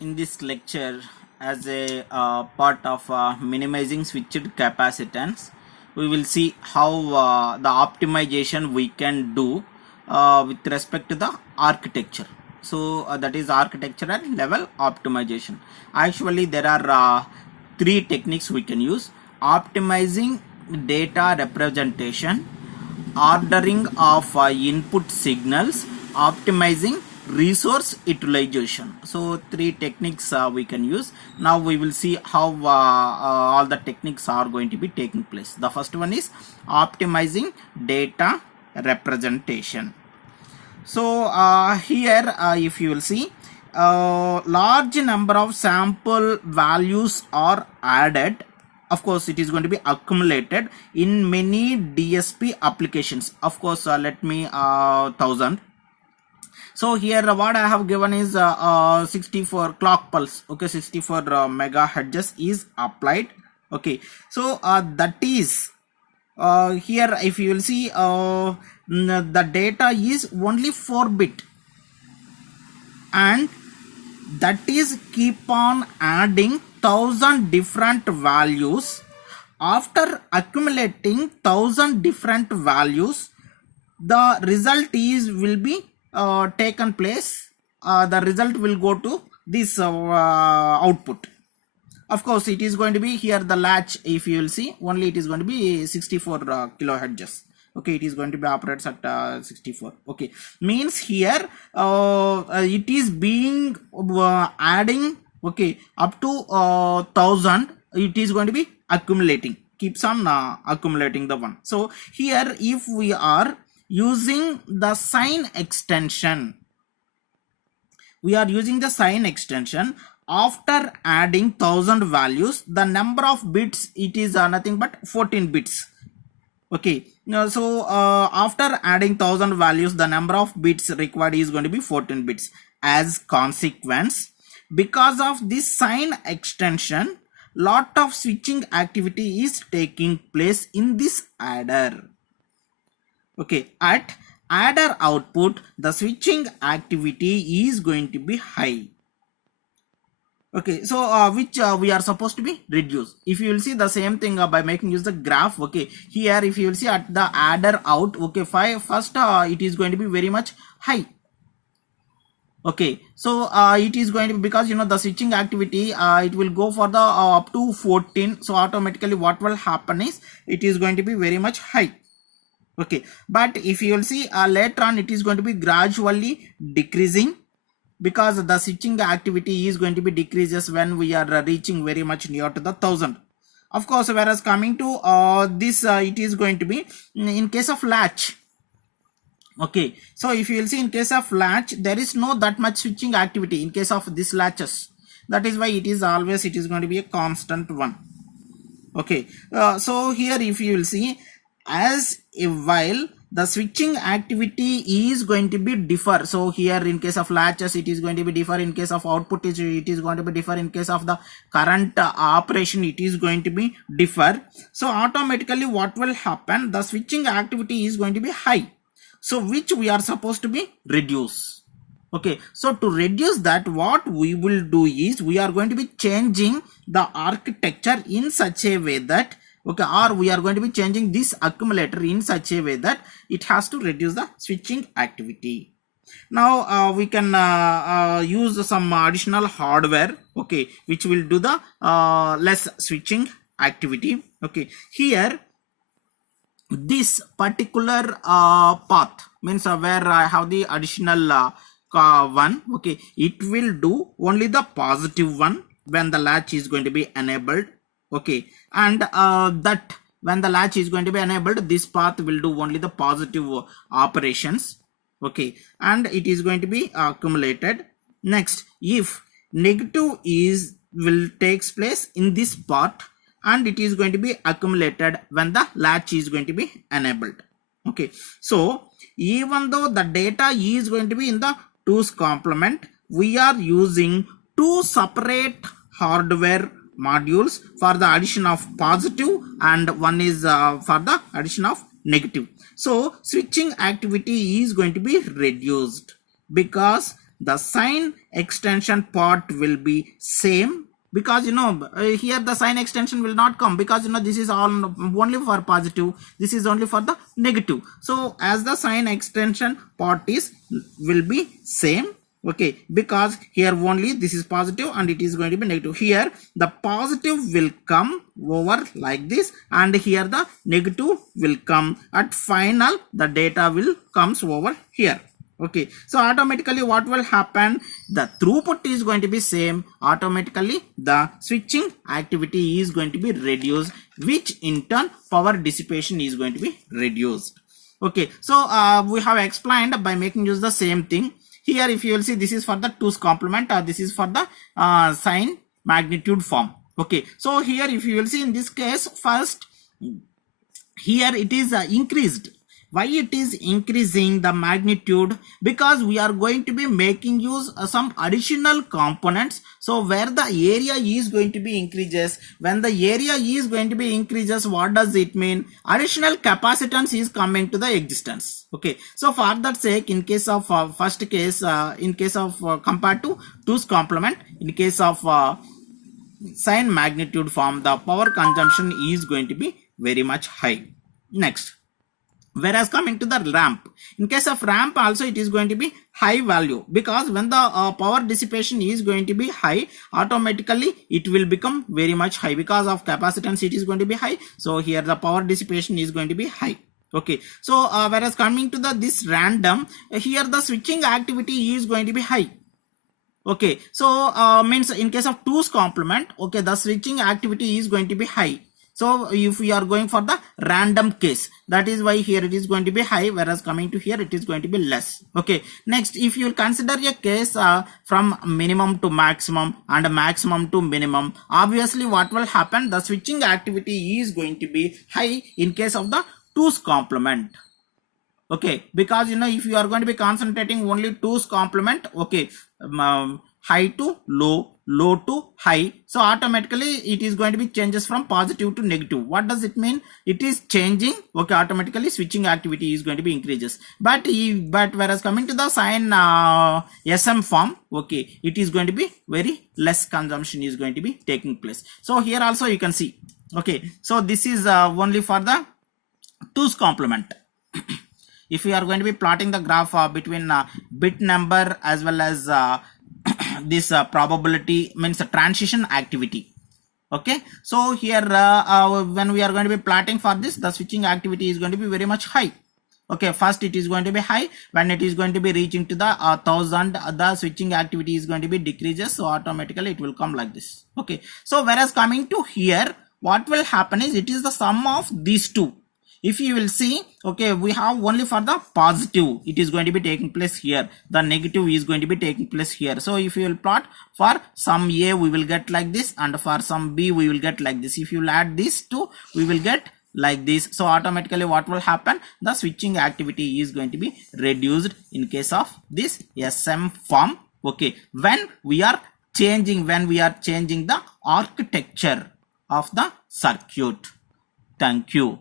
In this lecture, as a part of minimizing switched capacitance, we will see how the optimization we can do with respect to the architecture. So that is architectural level optimization. Actually, there are three techniques we can use: optimizing data representation, ordering of input signals, optimizing resource utilization. So three techniques we can use. Now we will see how all the techniques are going to be taking place. The first one is optimizing data representation. So here if you will see, large number of sample values are added. Of course, it is going to be accumulated in many DSP applications. Of course, let me 1000. So here what I have given is 64 clock pulse. Okay, 64 megahertz is applied. Okay, so that is here if you will see the data is only 4-bit, and that is keep on adding 1000 different values. After accumulating 1000 different values, the result is will be taken place. The result will go to this output. Of course, it is going to be here the latch. If you will see, only it is going to be 64 kilohertz. Okay, it is going to be operates at 64. Okay, means here it is being adding, okay, up to 1000. It is going to be accumulating, keeps on accumulating the one. So here if we are using the sine extension, after adding 1000 values, the number of bits, it is nothing but 14 bits. Okay, so after adding 1000 values, the number of bits required is going to be 14 bits. As consequence, because of this sine extension, lot of switching activity is taking place in this adder. Okay, at adder output, the switching activity is going to be high. Okay, so which we are supposed to be reduced. If you will see the same thing by making use the graph. Okay, here if you will see at the adder out, okay, first it is going to be very much high. Okay, so it is going to be, because you know the switching activity it will go for the up to 14. So automatically what will happen is it is going to be very much high. Okay, but if you will see later on, it is going to be gradually decreasing, because the switching activity is going to be decreases when we are reaching very much near to the 1000. Of course, whereas coming to this it is going to be in case of latch. Okay, so if you will see in case of latch, there is no that much switching activity in case of this latches. That is why it is always, it is going to be a constant one. Okay, so here if you will see, as a while the switching activity is going to be differ. So here in case of latches, it is going to be differ. In case of output, it is going to be differ. In case of the current operation, it is going to be differ. So automatically what will happen, the switching activity is going to be high, so which we are supposed to be reduce. Okay, so to reduce that, what we will do is we are going to be changing the architecture in such a way that, okay, or we are going to be changing this accumulator in such a way that it has to reduce the switching activity. Now we can use some additional hardware, okay, which will do the less switching activity. Okay, here this particular path means where I have the additional one, okay, it will do only the positive one when the latch is going to be enabled. Okay, and that when the latch is going to be enabled, this path will do only the positive operations. Okay, and it is going to be accumulated. Next, if negative is will takes place in this part, and it is going to be accumulated when the latch is going to be enabled. Okay, so even though the data is going to be in the 2's complement, we are using two separate hardware modules for the addition of positive, and one is for the addition of negative. So switching activity is going to be reduced, because the sign extension part will be same, because here the sign extension will not come, because this is all only for positive, this is only for the negative. So as the sign extension part is will be same, okay, because here only this is positive and it is going to be negative. Here the positive will come over like this, and here the negative will come. At final the data will comes over here. Okay, so automatically what will happen, the throughput is going to be same, automatically the switching activity is going to be reduced, which in turn power dissipation is going to be reduced. Okay, so we have explained by making use the same thing. Here if you will see, this is for the 2's complement, or this is for the sign magnitude form. Okay, so here if you will see, in this case first here it is increased. Why it is increasing the magnitude? Because we are going to be making use some additional components. So where the area is going to be increases, when the area is going to be increases, what does it mean? Additional capacitance is coming to the existence. Okay, so for that sake, in case of first case, in case of compared to 2's complement, in case of sign magnitude form, the power consumption is going to be very much high. Next, whereas coming to the ramp, in case of ramp also it is going to be high value, because when the power dissipation is going to be high, automatically it will become very much high, because of capacitance it is going to be high. So here the power dissipation is going to be high. Okay, so whereas coming to the this random, here the switching activity is going to be high. Okay, so means in case of 2's complement, okay, the switching activity is going to be high. So if we are going for the random case, that is why here it is going to be high, whereas coming to here it is going to be less. Okay, next, if you consider a case from minimum to maximum and maximum to minimum, obviously what will happen, the switching activity is going to be high in case of the 2's complement. Okay, because if you are going to be concentrating only 2's complement, okay, high to low, low to high, so automatically it is going to be changes from positive to negative. What does it mean? It is changing. Okay, automatically switching activity is going to be increases. But whereas coming to the sign SM form, okay, it is going to be very less consumption is going to be taking place. So here also you can see. Okay, so this is only for the 2's complement. If we are going to be plotting the graph between bit number as well as this probability, means transition activity. Okay, so here when we are going to be plotting for this, the switching activity is going to be very much high. Okay, first it is going to be high. When it is going to be reaching to the 1000, the switching activity is going to be decreases, so automatically it will come like this. Okay, so whereas coming to here, what will happen is, it is the sum of these two. If you will see, okay, we have only for the positive it is going to be taking place here, the negative is going to be taking place here. So if you will plot for some A, we will get like this, and for some B we will get like this. If you will add these two, we will get like this. So automatically what will happen, the switching activity is going to be reduced in case of this SM form. Okay, when we are changing the architecture of the circuit. Thank you.